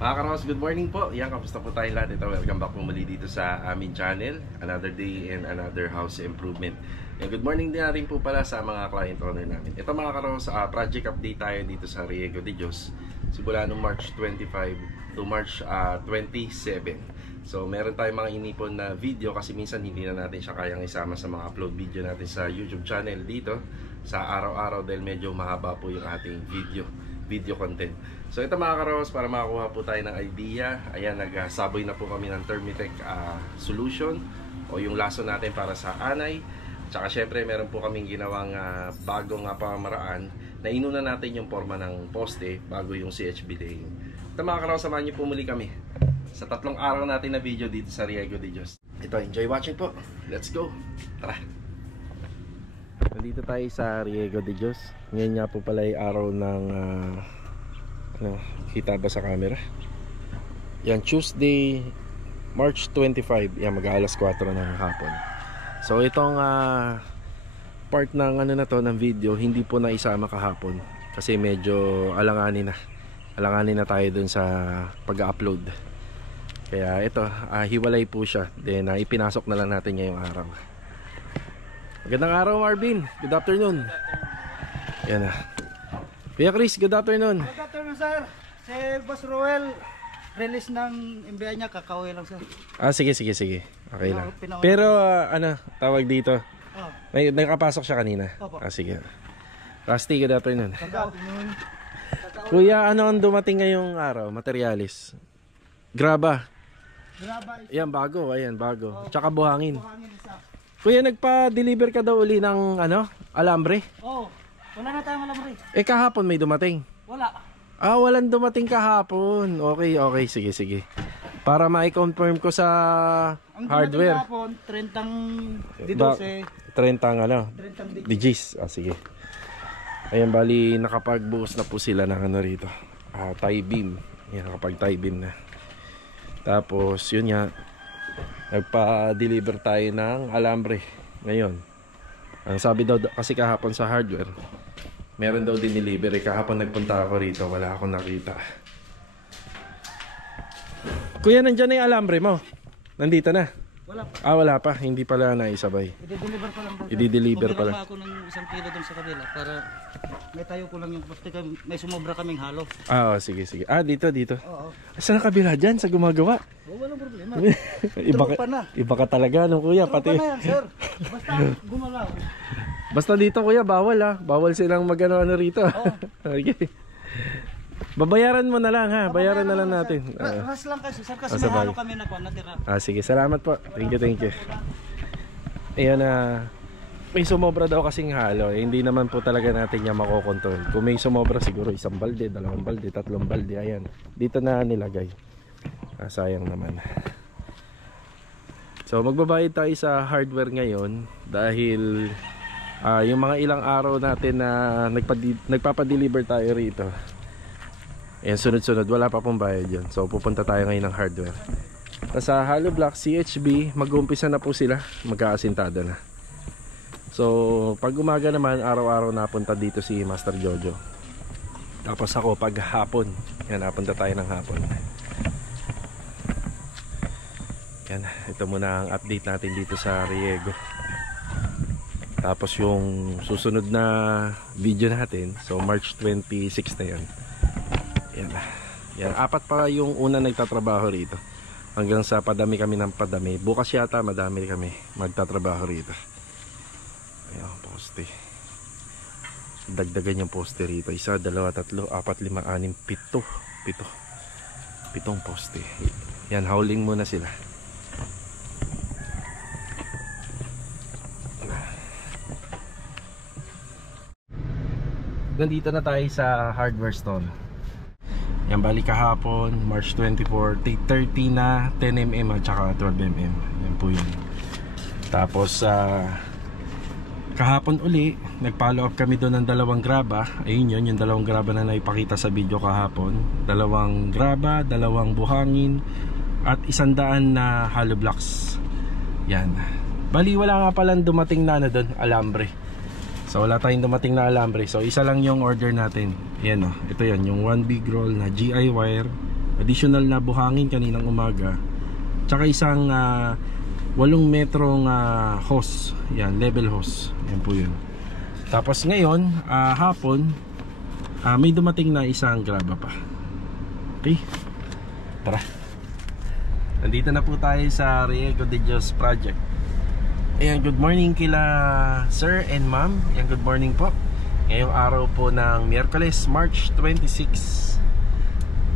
Mga karos, good morning po. Yan, kamusta po tayong lahat? Ito, welcome back po muli dito sa aming channel. Another day and another house improvement. And good morning din natin po pala sa mga client owner namin. Ito mga karos, project update tayo dito sa Riego de Dios. Simula noong March 25 to March 27. So meron tayong mga inipon na video kasi minsan hindi na natin siya kayang isama sa mga upload video natin sa YouTube channel dito sa araw-araw dahil medyo mahaba po yung ating video content. So ito mga karos, para makakuha po tayo ng idea, ayan, nagsaboy na po kami ng Thermitec solution o yung lason natin para sa anay. Tsaka syempre meron po kaming ginawang bagong pamamaraan na inuna natin yung forma ng poste bago yung CHB laying. Ito mga karos, samahan niyo po muli kami sa 3 araw natin na video dito sa Riego de Dios. Ito, enjoy watching po. Let's go. Tara. Nandito tayo sa Riego de Dios. Ngayon nga po pala ay araw ng kita ba sa camera? Yan, Tuesday, March 25. Yan, mag-aalas 4 ng hapon. So itong part ng na to ng video hindi po na isama kahapon kasi medyo alanganin na tayo dun sa pag-upload. Kaya ito, hiwalay po siya. Then ipinasok na lang natin ngayong araw. Magandang araw, Marvin. Good afternoon. Yan na. Kuya Chris, good afternoon. Good afternoon, sir. Si Boss Roel, release ng MBI niya, kakauwi lang, sir. Sige. Okay lang. Pero tawag dito. May nakapasok siya kanina. Sige. Rusty, good afternoon. Good afternoon. Kuya, ano ang dumating ngayong araw? Materialis. Graba. Yan, bago. Ayan, bago. Tsaka buhangin. Kuya, nagpa-deliver ka daw uli ng alambre? Oo. Wala na tayong alambre. Kahapon may dumating? Wala. Walang dumating kahapon. Okay. Sige. Para ma-confirm ko sa hardware. Ang dumating kahapon, 30 digis. Sige. Ayan, bali nakapagbuhos na po sila ng rito. Tie beam. Ayan, nakapag-tie beam na. Tapos, yun nga. Nagpa-deliver tayo ng alambre ngayon. Ang sabi daw kasi kahapon sa hardware, meron daw din delivery. Kahapon nagpunta ako rito, wala akong nakita. Kuya, nandyan na yung alambre mo? Nandito na? Wala pa. Wala pa, hindi pala naisabay. I-deliver pa lang. I-deliver pa lang. Bumira pa ako ng 1 kilo dun sa kabila para may tayo ko lang yung poste. May sumobra kaming halo. Sige. Dito. Oo. Saan ang kabila dyan sa gumagawa? Walang problema. Iba ka talaga, no, kuya? Pati na yan, sir. Basta gumalaw. Basta dito, kuya, bawal Bawal silang mag-ano rito. Okay. Babayaran mo na lang, ha? Bayaran na lang natin. Ras lang kasi, sir, kasi may halo kami na natira. Sige, salamat po. Thank you. Ayan may sumobra daw kasing halo. Hindi naman po talaga natin niya makokontrol. Kung may sumobra siguro 1 balde, 2 balde, 3 balde. Ayan, dito na nilagay. Sayang naman. So magbabayad tayo sa hardware ngayon dahil yung mga ilang araw natin na nagpapadeliver tayo rito. Ayan, sunod-sunod, wala pa pong bayad yun. So pupunta tayo ngayon ng hardware. Sa hollow block CHB, mag-uumpisa na po sila, mag-aasintada na. So pag umaga naman, araw-araw napunta dito si Master Jojo. Tapos ako pag hapon, yan, napunta tayo ng hapon. Yan, ito muna ang update natin dito sa Riego. Tapos yung susunod na video natin, so March 26 na yan. Yan, 4 pa yung una nagtatrabaho rito. Hanggang sa padami kami ng padami. Bukas yata madami kami magtatrabaho rito. Ayan, poste. Dagdagan yung poste rito. 1, 2, 3, 4, 5, 6, 7. 7 poste. Yan, howling muna sila. Nandito na tayo sa hardware store. Yan, bali kahapon March 24, 30 na 10mm at saka 12mm. Yan po yun. Tapos kahapon uli nag-follow up kami doon ng 2 graba. Ayun yun, yung 2 graba na naipakita sa video kahapon. 2 graba, 2 buhangin at 100 na hollow blocks. Yan. Bali wala nga palang dumating na doon, alambre. So wala tayong dumating na alambre. So isa lang yung order natin. Yan ito yan, yung 1 big roll na GI wire additional na buhangin kaninang umaga, tsaka isang 8 metrong hose, yan, level hose, yan po yun. Tapos ngayon hapon may dumating na isang graba pa. Okay, tara. Nandito na po tayo sa Riego de Dios project. Ayan, good morning kila sir and ma'am. Ayan, good morning po. Ngayong araw po ng Miyerkules, March 26.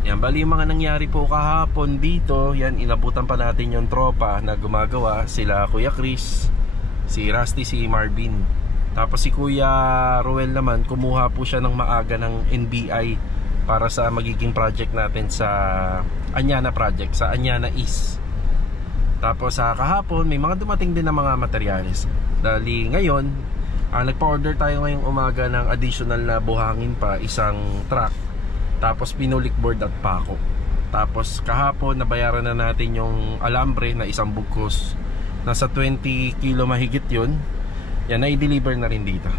Yan, bali yung mga nangyari po kahapon dito. Yan, inabutan pa natin yung tropa na gumagawa. Sila Kuya Chris, si Rusty, si Marvin. Tapos si Kuya Ruel naman, kumuha po siya ng maaga ng NBI para sa magiging project natin sa Anyana project, sa Anyana East. Tapos sa kahapon, may mga dumating din na mga materyales. Dali ngayon, nagpa-order tayo ngayong umaga ng additional na buhangin pa, isang truck. Tapos pinulik board at pako. Tapos kahapon nabayaran na natin yung alambre na isang bugkos. Nasa 20 kilo mahigit yun. Yan, na-deliver na rin dito.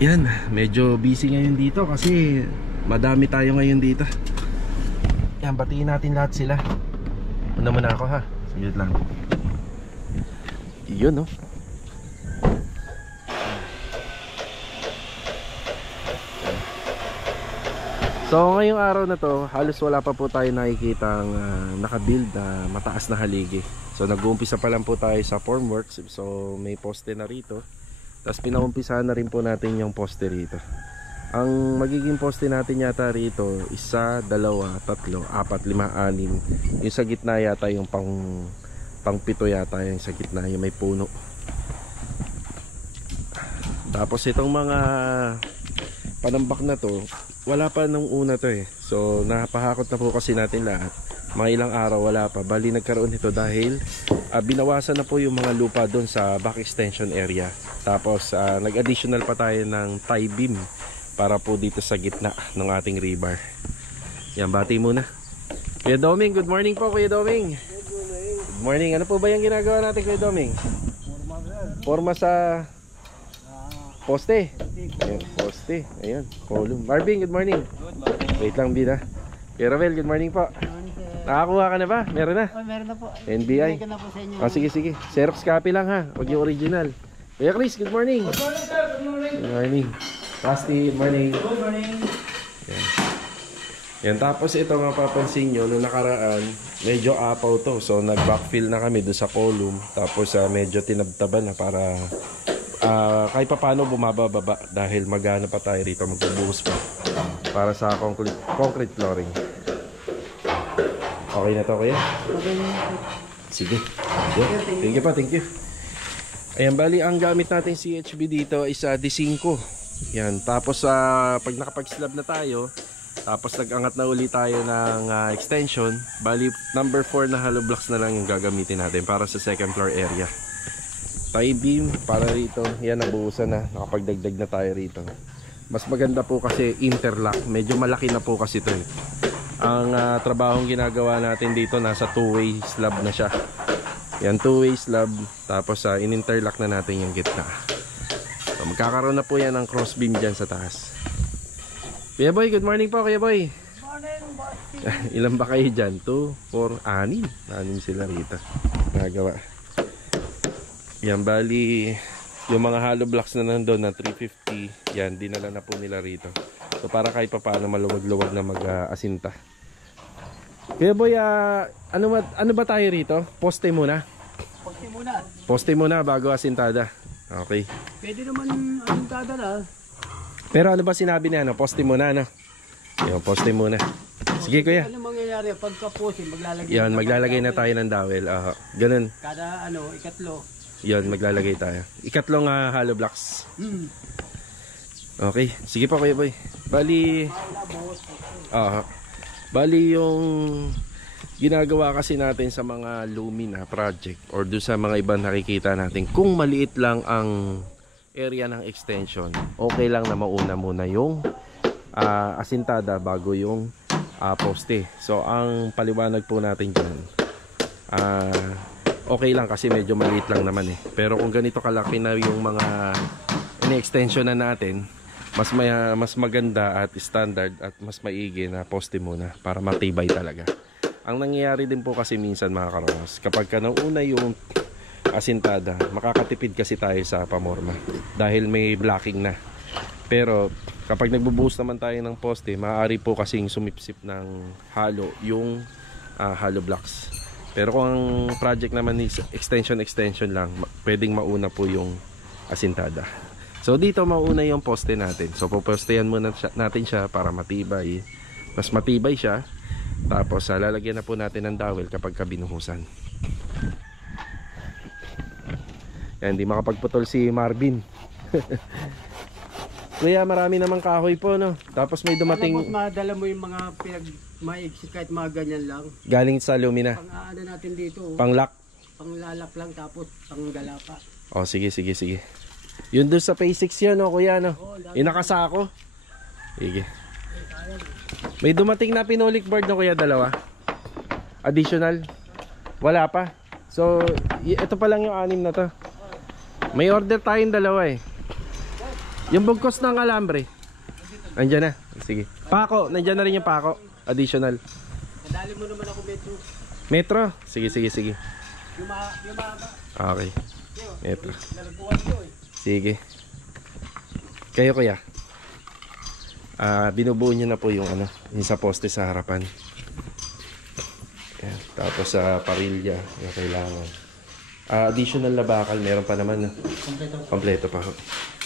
Yan, medyo busy ngayon dito kasi madami tayo ngayon dito. Yan, batiin natin lahat sila. Una muna ako ha. Sige lang. Yun, no? So ngayong araw na to, halos wala pa po tayo nakikitang nakabuild na mataas na haligi. So nag-uumpisa pa lang po tayo sa formworks. So may poste na rito. Tapos pinaumpisahan na rin po natin yung poste rito. Ang magiging poste natin yata rito, 1, 2, 3, 4, 5, 6. Yung sa gitna yata yung pang 7 yata yung sa gitna, yung may puno. Tapos itong mga panambak na to, wala pa nung una to eh. So napahakot na po kasi natin lahat. Mga ilang araw wala pa. Bali nagkaroon ito dahil binawasan na po yung mga lupa doon sa back extension area. Tapos nag-additional pa tayo ng tie beam para po dito sa gitna ng ating rebar. Yan, bati muna. Kuya Doming, good morning po Kuya Doming. Good morning. Ano po ba yung ginagawa natin Kuya Doming? Forma sa poste. Ayan, poste. Ayan, column. Marvin, good morning. Good morning. Wait lang, Bida. Kuya Ravel, good morning po. Nakakuha ka na ba? Meron na? Oh, meron na po. NBI. Bigyan na po sa inyo. Sige, sige. Xerox copy lang ha. Huwag yung original. Kuya Chris, good morning. Good morning, sir. Good morning. Good morning. Rusty, good morning. Good morning. Yan. Yan, tapos ito mapapansin nyo, nung nakaraan, medyo apaw to. So nag-backfill na kami doon sa column. Tapos medyo tinabtaban na para kahit pa paano bumababa dahil magana pa tayo rito, magbubuhos pa para sa concrete flooring. Okay na to kuya? Sige. Yeah. Thank you pa, thank you. Ayan, bali ang gamit natin CHB dito is D5. Yan, tapos pag nakapag-slab na tayo, tapos nag-angat na uli tayo ng extension, bali number 4 na hollow blocks na lang yung gagamitin natin para sa second floor area. Tie beam para rito, yan, nabuhusan na, nakapagdagdag na tayo rito. Mas maganda po kasi interlock, medyo malaki na po kasi ito eh. Ang trabahong ginagawa natin dito, nasa 2-way slab na siya. Yan, 2-way slab, tapos in-interlock na natin yung gitna. So magkakaroon na po yan ng cross beam dyan sa taas. Kuya Boy, good morning po Kuya Boy. Good morning, boss. Ilan ba kayo dyan? 2, 4, 6 sila rito nagawa. Yan, bali yung mga hollow blocks na nandun na 350, yan, dinala na po nila rito. So para kahit pa paano maluwag-luwag na mag-asinta. Kuya Boy, ano ba tayo rito? Poste muna? Poste muna. Poste muna bago asintada. Okay. Pwede naman asintada na. Pero ano ba sinabi niya? Poste muna, no? Yung poste muna. Sige kuya. Ano mangyayari pagka poste, maglalagay? Yan, maglalagay na tayo ng dowel. Ganun. Kada ikatlo. Yan, maglalagay tayo. Ikatlong hollow blocks. Okay. Sige pa kuya Boy. Bali yung ginagawa kasi natin sa mga Lumina project or do sa mga ibang nakikita natin, kung maliit lang ang area ng extension, okay lang na mauna muna yung asintada bago yung poste. So ang paliwanag po natin dyan, okay lang kasi medyo maliit lang naman eh. Pero kung ganito kalaki na yung mga ini-extension na natin, mas maganda at standard at mas maigi na poste muna para matibay talaga. Ang nangyayari din po kasi minsan mga karos, kapag ka nauna yung asintada, makakatipid kasi tayo sa pamorma dahil may blocking na. Pero kapag nagbubuhos naman tayo ng poste, maaari po kasing sumipsip ng halo yung hollow blocks. Pero kung ang project naman is extension lang, pwedeng mauna po yung asintada. So dito mauna yung poste natin. So popostehan muna natin siya para matibay. Mas matibay siya. Tapos lalagyan na po natin ng dowel kapag binuhusan. Yan, hindi makapagputol si Marvin. Kuya, marami namang kahoy po, no? Tapos may dumating... Alam mo, madala mo yung mga maiksi kahit mga ganyan lang. Galing sa Lumina. Pang-aano natin dito. Pang-lock. Panglalak lang tapos pangdala pa. Oh, sige. Yun doon sa Phase 6 yan, no, kuya, no? Inakasako. Sige. May dumating na pinolik board, no, kuya, dalawa. Additional. Wala pa. So, ito pa lang yung 6 na to. May order tayong dalawa eh. Yung bugkos ng alambre. Andyan na. Sige. Pako. Nandyan na rin yung pako. Additional. Nadali mo naman ako metro. Metro? Sige. Yung mahaba. Okay. Metro. Nalaguan ko eh. Sige. Kayo kuya. Binubuo nyo na po yung yung sa poste sa harapan. Yan. Tapos sa parilya. Yung kailangan. Additional na bakal. Meron pa naman. Kompleto pa.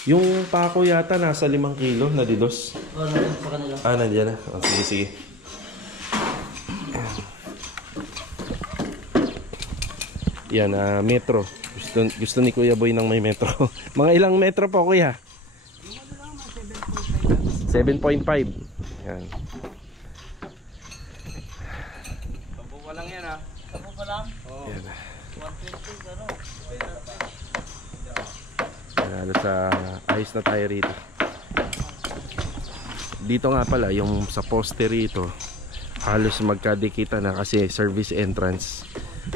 Yung pako yata nasa 5 kilo na didos. Nandiyan pa kanila. Nandiyan na. Sige. Yan, metro. Gusto ni Kuya Boy ng may metro. Mga ilang metro po, Kuya? 7.5. Yan. Tampo pa lang yan, ha? Tampo pa lang? Oo. Yan. 120, ano? Ayos na tayo rito. Dito nga pala, yung sa poste rito, halos magkadikita na kasi service entrance.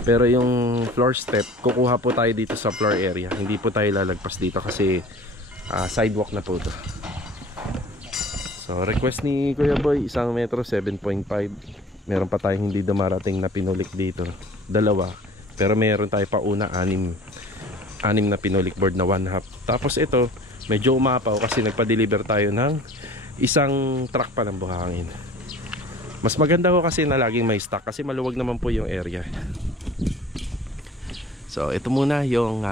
Pero yung floor step, kukuha po tayo dito sa floor area. Hindi po tayo lalagpas dito kasi sidewalk na po to. So request ni Kuya Boy, 1 metro, 7.5. Meron pa tayong hindi dumarating na pinulik dito. 2. Pero meron tayo pa una 6 na pinulik board na 1/2. Tapos ito, medyo umapaw kasi nagpa-deliver tayo ng isang truck pa ng buhangin. Mas maganda ko kasi na laging may stock kasi maluwag naman po yung area. So ito muna yung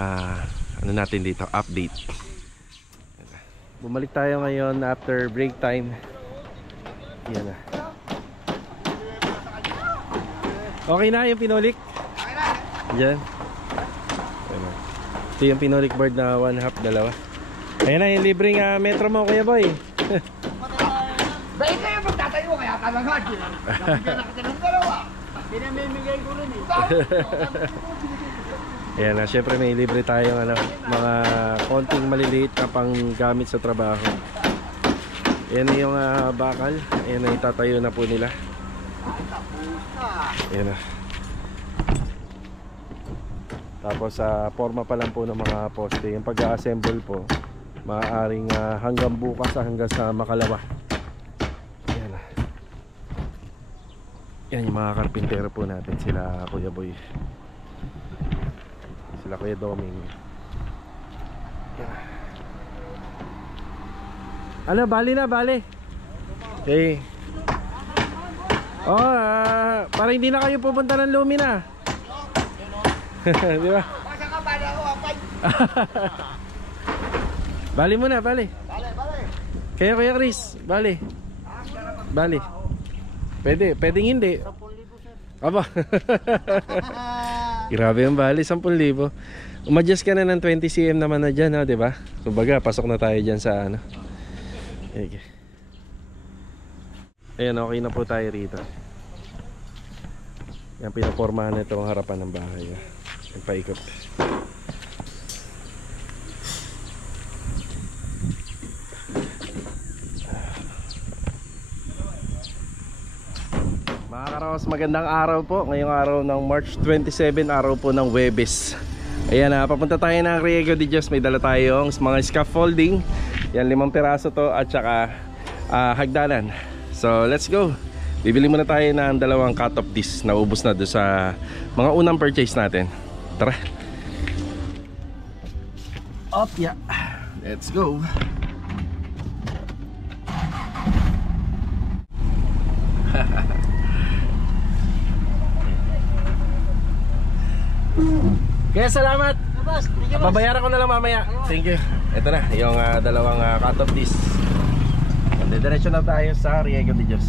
natin dito, update. Bumalik tayo ngayon after break time. Yan na. Okay na yung pinulik? Okay na. Yan. Ito yung pinulik board na 1/2, 2. Ayan na yung libreng metro mo, Kuya Boy. Dahil kayo magtatayo kaya talangad. Nabigyan na kita ng 2. Pinamimigay ko rin eh. Ayan na, syempre may libre tayong mga konting maliliit na pang gamit sa trabaho. Ayan na yung bakal. Ayan na, itatayo na po nila. Ayan na. Tapos forma pa lang po ng mga poste. Yung pag-assemble po, maaaring hanggang bukas hanggang sa makalawa. Ayan na. Yan yung mga karpintero po natin. Sila Kuya Boy, sila Kuya Doming. Ano, bali na, bali. Okay. Oh, para hindi na kayo pupunta ng Lumina. Di ba? Basta ka bali ako, apay. Bali muna, bali. Kaya Kuya Chris, bali. Bali. Pwedeng hindi. 10,000 sir. Aba. Grabe yung bali, 10,000. Umadjust ka na ng 20 cm naman na dyan, di ba? Kumbaga, pasok na tayo dyan sa Okay. Ayan, okay na po tayo rito. Yan, pinapormahan na itong harapan ng bahay. Yung paikot. Mga Karaos, magandang araw po. Ngayong araw ng March 27, araw po ng Huwebes. Ayan, papunta tayo ng Riego de Dios. May dala tayong mga scaffolding Yan, 5 piraso to at saka hagdanan. So let's go. Bibili muna tayo ng 2 cut-off disc. Naubos na doon sa mga unang purchase natin. Tara. Up, yeah. Let's go. Kaya salamat. Babayaran ko na lang mamaya. Thank you. Ito na, yung 2 cut-off disc. Diretso na tayo sa Riego de Dios.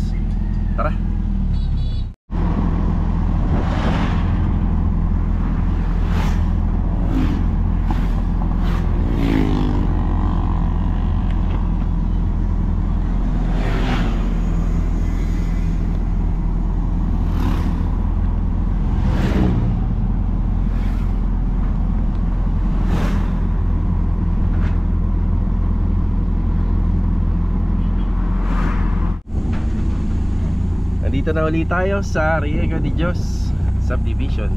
Tara. Dito na ulit tayo sa Riego de Dios Subdivision.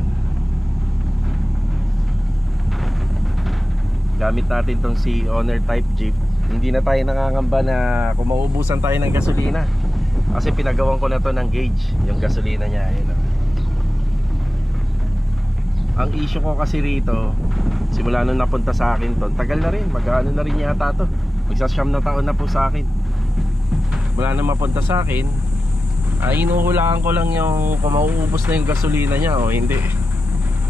Gamit natin tong si owner type Jeep. Hindi na tayo nakangamba na kung mauubusan tayo ng gasolina, kasi pinagawan ko na to ng gauge, yung gasolina niya. Ayun, oh. Ang issue ko kasi rito, simula nung napunta sa akin to, tagal na rin, mag-ano na rin yata to, magsasyam na taon na po sa akin. Mula nung mapunta sa akin, inuhulaan ko lang yung kung mauubos na yung gasolina niya o hindi.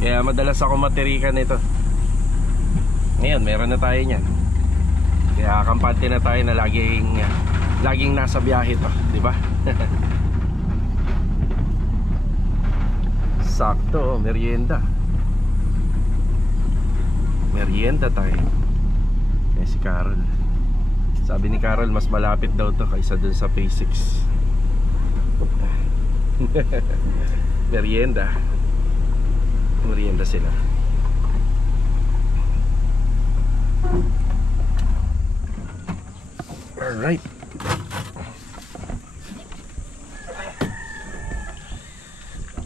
Kaya madalas ako matirikan nito. Ngayon meron na tayo niyan. Kaya kampante na tayo na laging nasa biyahe to, di ba? Sakto, merienda. Merienda tayo. Eh si Carol. Sabi ni Carol mas malapit daw to kaysa dun sa Phase 6. Merienda. Merienda sila. Alright.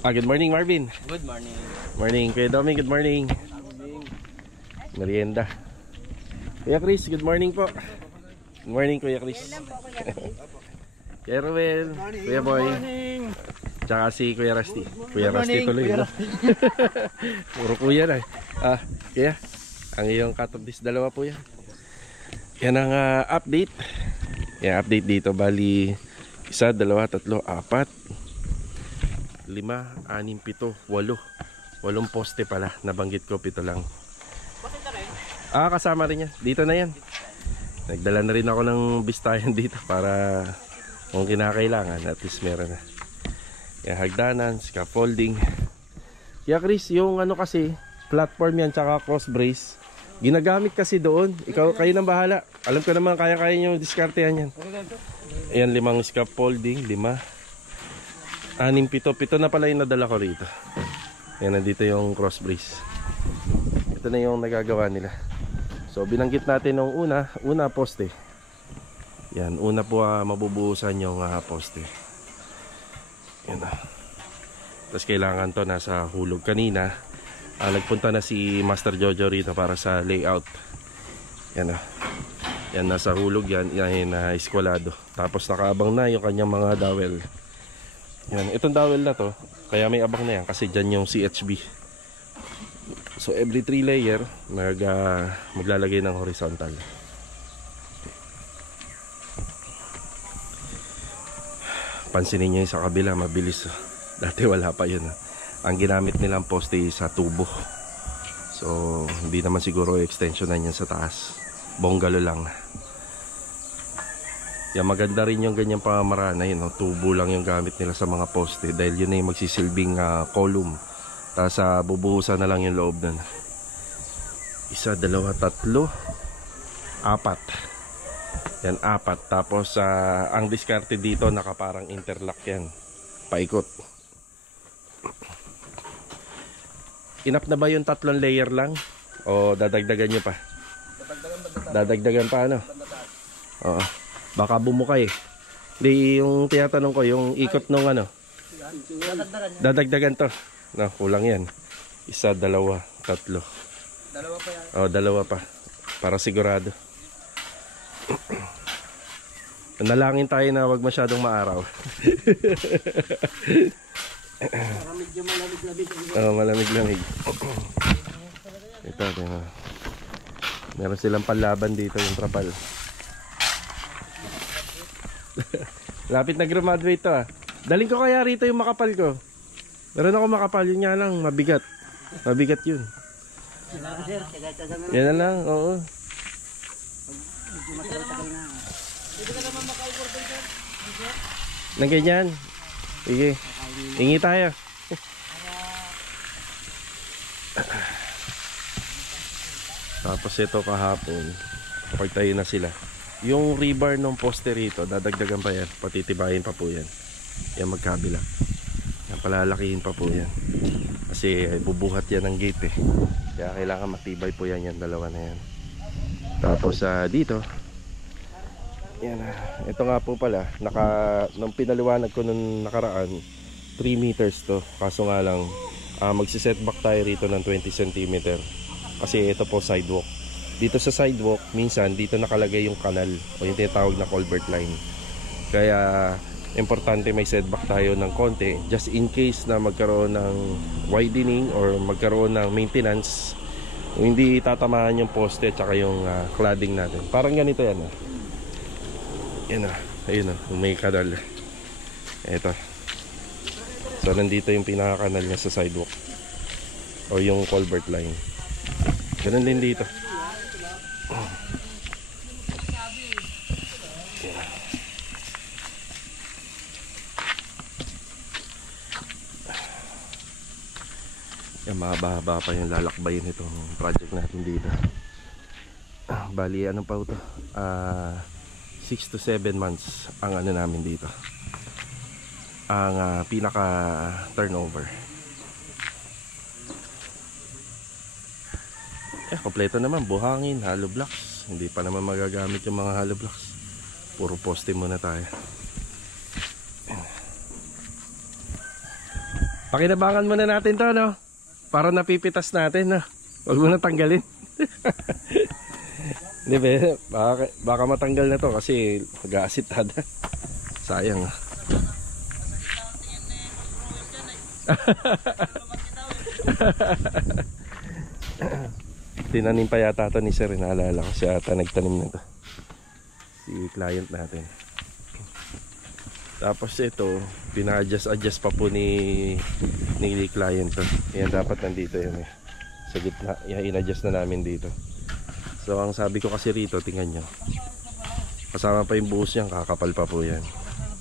Good morning, Marvin. Good morning. Morning, Kuya Domi, good morning. Merienda. Kuya Chris, good morning po. Good morning, Kuya Chris. Kuya Ruel, Kuya Boy, tsaka si Kuya Rusty. Kuya Rusty tuloy, no? Puro kuya na. Kaya, ang iyong cut-off disc 2 po yan. Yan ang update. Yan, update dito. Bali, 1, 2, 3, 4, 5, 6, 7, 8. 8 poste pala. Nabanggit ko, 7 lang. Kasama rin yan. Dito na yan. Nagdala na rin ako ng bistayan dito para kung kinakailangan, at least meron na. Kaya hagdanan, scaffolding. Kaya Chris, yung ano kasi, platform yan tsaka cross brace, ginagamit kasi doon. Kayo nang bahala. Alam ko naman kaya nyo diskartehan yan. Ayan, 5 scaffolding, 5, 6, 7 na pala yung nadala ko rito. Ayan, nandito yung cross brace. Ito na yung nagagawa nila. So binanggit natin nung una poste. Yan, una po mabubuhusan yung poste. Yan na. Tapos kailangan to nasa hulog. Kanina nagpunta na si Master Jojo rito para sa layout. Yan na. Yan, nasa hulog yan. Yan na eskwalado. Tapos nakaabang na yung kanyang mga dowel. Yan, itong dowel na to, kaya may abang na yan kasi dyan yung CHB. So every 3 layer maglalagay ng horizontal. Pansinin nyo yung sa kabila, mabilis. Dati wala pa yun. Ang ginamit nilang poste sa tubo. So hindi naman siguro extensionan yan sa taas. Bonggalo lang. Yan, maganda rin yung ganyang pamamaraan na yun, no? Tubo lang yung gamit nila sa mga poste, dahil yun na yung magsisilbing column. Tapos bubuhusan na lang yung loob nun. 1, 2, 3, 4. Yan, 4. Tapos ang diskarte dito, nakaparang interlock yan. Paikot. Enough na ba yung 3 layer lang? O dadagdagan nyo pa? Dadagdagan pa, ano? Oo. Baka bumuka eh. Di, yung tinatanong ko, yung ikot nung ano? Dadagdagan to. No, kulang yan. 1, 2, 3. Dalawa pa yan. O, 2 pa. Para sigurado. Nalangin tayo na wag masyadong maaraw. Para medyo malamig-lamig. Oo, malamig-lamig. Ito. Meron silang panlaban dito yung trapal. Lapit na graduate to ah. Daling ko kaya rito yung makapal ko. Meron ako makapal, yun nga lang, mabigat. Mabigat yun. Sir, taga-taga na. Yan na lang, oo. Medyo matagal na. Pwede ka naman maka-order sir. Nang ganyan. Sige. Hingi tayo. Tapos ito kahapon, pagtayo na sila. Yung rebar ng poste rito, dadagdagan pa yan. Patitibayin pa po yan. Yan magkabila. Yan palalakihin pa po yan. Kasi bubuhat yan ng gate eh. Kaya kailangan matibay po yan, yan dalawa na yan. Tapos dito, yan, ito nga po pala, nung pinaliwanag ko nung nakaraan, 3 meters to. Kaso nga lang, magsisetback tayo rito ng 20 cm. Kasi ito po sidewalk. Dito sa sidewalk, minsan dito nakalagay yung kanal o yung tinatawag na culvert line. Kaya importante may setback tayo ng konti just in case na magkaroon ng widening or magkaroon ng maintenance, hindi tatamaan yung poste at yung cladding natin. Parang ganito yan. Yan ayun may kanal. Ito. So nandito yung pinaka-kanal niya sa sidewalk o yung culvert line. Ganun din dito. Yan, mahaba-haba pa yung lalakbayin itong project natin dito. Bali, ano pa ito? 6 to 7 months ang ano namin dito. Ang pinaka turnover. Kompleto naman, buhangin, hollow blocks. Hindi pa naman magagamit yung mga hollow blocks. Puro poste muna tayo. Pakinabangan muna natin to, no? Para napipitas natin, no? Huwag mo na tanggalin. Hindi ba? Baka matanggal na to kasi mag-aasitada. Sayang. Tinanim pa yata ito ni Sir. Naalala ko siya ata nagtanim nito. Si client natin. Tapos ito, pina-adjust pa po ni client to. Yan dapat nandito yan eh. Sa gitna, yan in-adjust na namin dito. So ang sabi ko kasi rito, tingnan nyo. Kasama pa yung buhos yan, kakapal pa po yan.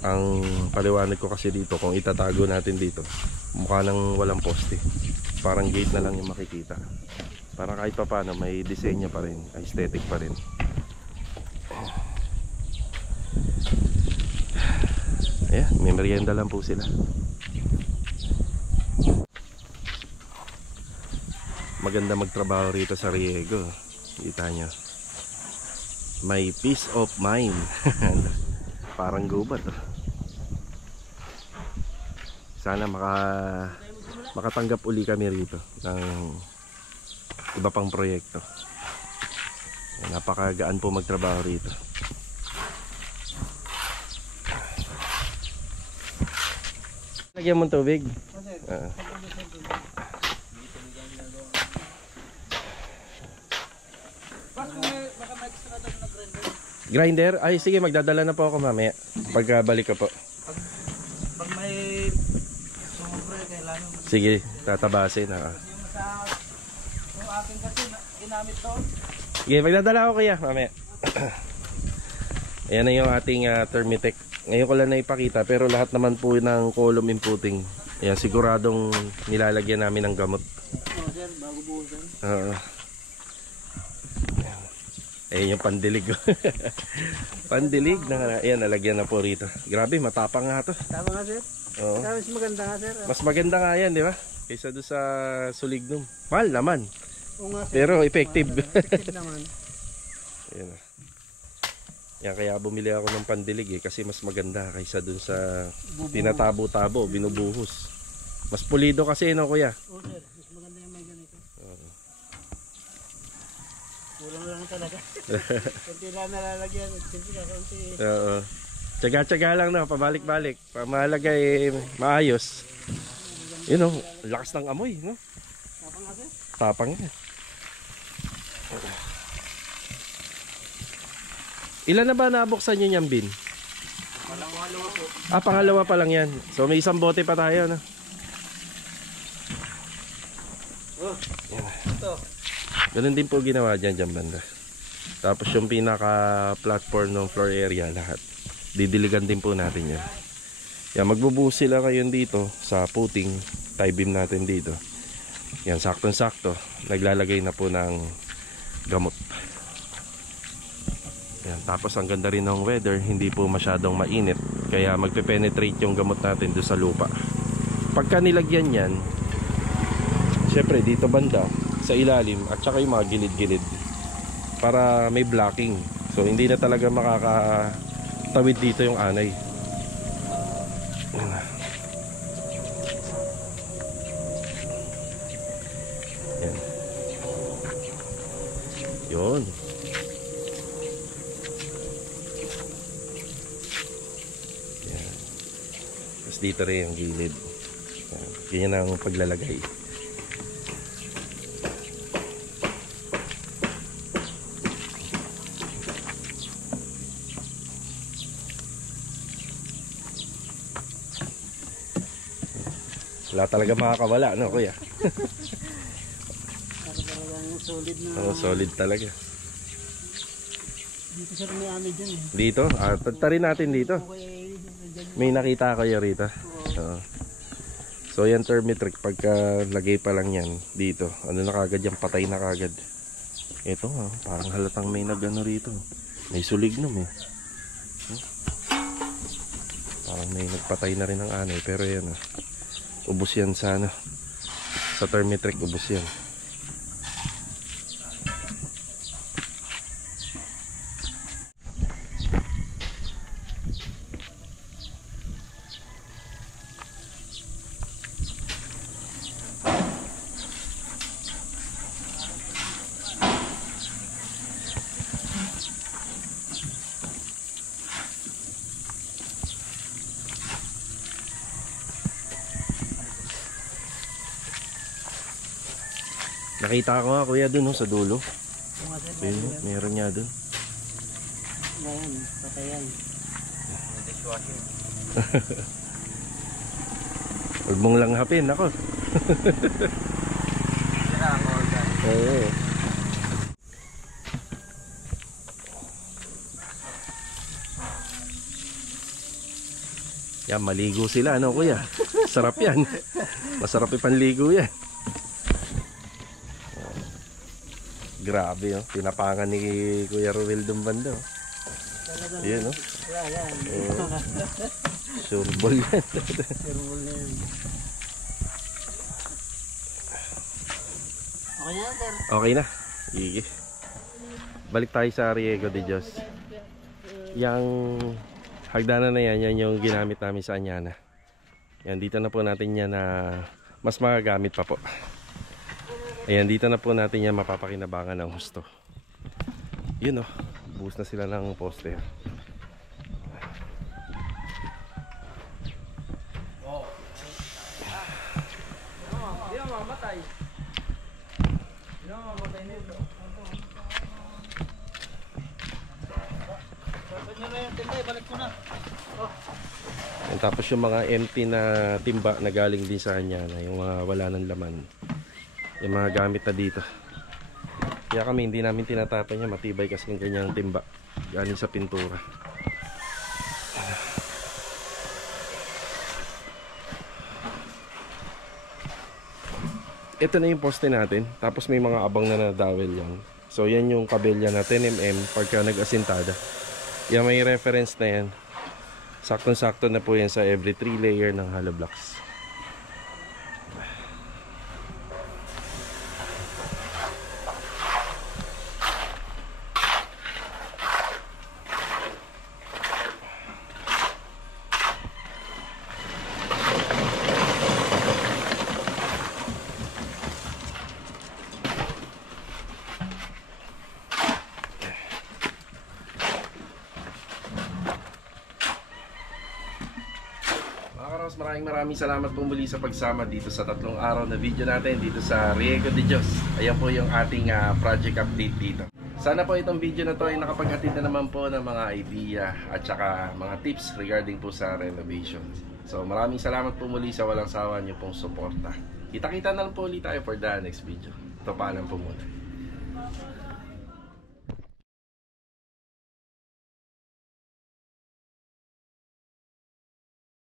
Ang paliwanag ko kasi dito, kung itatago natin dito, mukha nang walang poste. Parang gate na lang yung makikita. Para kahit pa paano may disenyo pa rin, aesthetic pa rin. Ayan, may merienda lang po sila. Maganda magtrabaho rito sa Riego. Kita nyo, may peace of mind. Parang gubat Sana makatanggap uli kami rito ng iba pang proyekto. Napakagaan po magtrabaho rito. Lagyan mo ng tubig. Grinder? Ay sige, magdadala na po ako mamaya. Pagkabalik ko po. Pag may sumubra, kailangan. Sige, tatabasin Yung akin kasi ginamit doon. Sige, magdadala ako kaya mamaya. Ayan na yung ating Thermitec. Ngayon ko lang na ipakita, pero lahat naman po ng column inputting. Ayan, siguradong nilalagyan namin ng gamot. Oo sir, bago buhusan. Ayan yung pandilig. Pandilig na, ayan, nalagyan na po rito. Grabe, matapang nga to. Tama nga sir. Oo. Mas maganda nga sir. Mas maganda nga yan, di ba? Kaysa doon sa Sulignum. Mahal naman. Oo nga sir. Pero effective. Effective naman. Ayan. Yan, kaya bumili ako ng pandilig kasi mas maganda kaysa doon sa tinatabo-tabo, binubuhos. Mas pulido kasi, no kuya? Oo sir, mas maganda yung may ganito. Puro lang talaga. Kunti lang nalalagyan. Kunti lang, kunti. Oo. Tsaga-tsaga lang no, pabalik-balik. Mahalaga eh, maayos. Yun know, lakas ng amoy, no? Tapang nga sir. Tapang yan. Ilan na ba nabuksan nyo niyang bin? Pangalawa po. Ah, pangalawa pa lang yan. So may isang bote pa tayo, no? Oh, Yan. ito. Ganun din po ginawa dyan banda. Tapos yung pinaka-platform ng floor area, lahat. Didiligan din po natin yan. Yan, magbubuhos sila ngayon dito sa puting tie beam natin dito. Yan, saktong-sakto. Naglalagay na po ng gamot. Yan, tapos ang ganda rin ng weather, hindi po masyadong mainit. Kaya magpe-penetrate yung gamot natin doon sa lupa. Pagka nilagyan yan, syempre dito banda, sa ilalim, at saka yung mga gilid-gilid. Para may blocking. So hindi na talaga makakatawid dito yung anay. Yan. Yun. Yan. Tapos dito rin yung gilid. Yan. Ganyan ang paglalagay. Wala talaga makakawala, no, kuya? Talagang solid na. Oo, solid talaga. Dito sir may ano dyan eh. Dito, tarin natin dito. Okay, dyan. May nakita kayo rito. Oo. So yan thermitric, pagka lagay pa lang yan dito, ano na kagad yan, patay na kagad. Ito parang halatang may nagano rito. May sulignum eh. Parang may nagpatay na rin ng anay, pero yan ubos yan sa ano, sa thermitric, ubos yan. Nakita ko nga kuya dun sa dulo. Mga sir. Ayun, meron niya dun. Ayan, patayan. Huwag mong langhapin, ako. Oo. Yan, maligo sila, ano kuya? Sarap yan. Masarap ipanligo yan. Grabe, oh. Tinapangan ni Kuya Ruel dun banda. Talagang. Yan, oh. Ayan. Sureball yan. Sureball na yan. Okay na sir. Okay na. Sige. Balik tayo sa Riego de Dios. Yang hagdanan na yan, yan yung ginamit namin sa Anyana. Yan, dito na po natin yan na mas magagamit pa po. Ayan, dito na po natin yan mapapakinabangan ng husto. Yun oh, buhos na sila ng poste. Hindi na mamatay. Hindi na mamatay nito. Sabi nyo na yung tinday, balik ko na. And tapos yung mga empty na timba na galing din sa kanya na yung mga wala ng laman, yung mga gamit na dito. Kaya kami hindi namin tinatapon niya, matibay kasi yung kanyang timba galing sa pintura. Ito na yung poste natin. Tapos may mga abang na nadawel yan. So yan yung kabelya na 10mm pagka nag-asintada. Yan, may reference na yan. Saktong-sakto na po yan sa every 3 layer ng hollow blocks. Mga karos, maraming salamat po muli sa pagsama dito sa 3 araw na video natin dito sa Riego de Dios. Ayan po yung ating project update dito. Sana po itong video na to ay nakapaghatid na naman po ng mga idea at saka mga tips regarding po sa renovation. So maraming salamat po muli sa walang sawa niyo pong suporta. Kita-kita na lang po ulit tayo for the next video. Ito, paalam po muna.